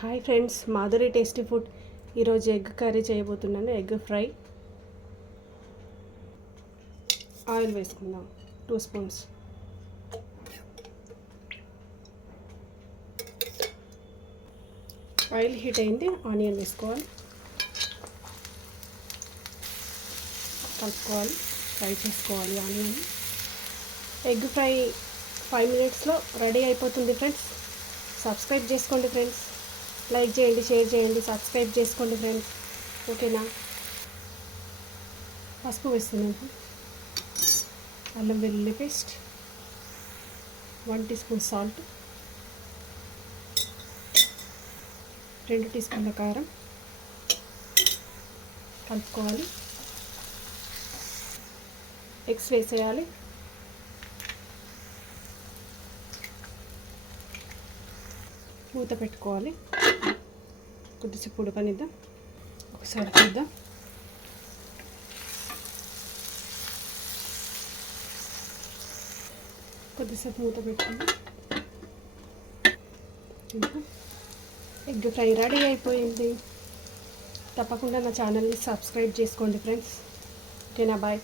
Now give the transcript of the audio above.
Hi friends, Madhuri tasty food. ఈరోజు egg curry చేయబోతున్నాను. Egg fry. Oil వేసుకుందాం 2 స్పూన్స్. ఆయిల్ హీట్ అయింది. ఆనియన్ వేసుకోవాలి, కలుపుకోవాలి, ఫ్రై చేసుకోవాలి ఆనియన్. ఎగ్ ఫ్రై 5 మినిట్స్లో రెడీ అయిపోతుంది ఫ్రెండ్స్. సబ్స్క్రైబ్ చేసుకోండి ఫ్రెండ్స్. లైక్ చేయండి, షేర్ చేయండి, సబ్స్క్రైబ్ చేసుకోండి ఫ్రెండ్స్. ఓకేనా? పసుపు వేస్తున్నాను, అల్లం వెల్లుల్లి పేస్ట్, 1 టీ స్పూన్ సాల్ట్, 2 టీ స్పూన్ల కారం కలుపుకోవాలి. ఎగ్స్ వేసేయాలి. మూత పెట్టుకోవాలి. కొద్దిసేపు ఉడకనిద్దాం. ఒకసారి చూద్దాం. కొద్దిసేపు మూత పెట్టుకుందాం. ఎగ్ ఫ్రై రెడీ అయిపోయింది. తప్పకుండా నా ఛానల్ని సబ్స్క్రైబ్ చేసుకోండి ఫ్రెండ్స్. ఓకేనా? బాయ్.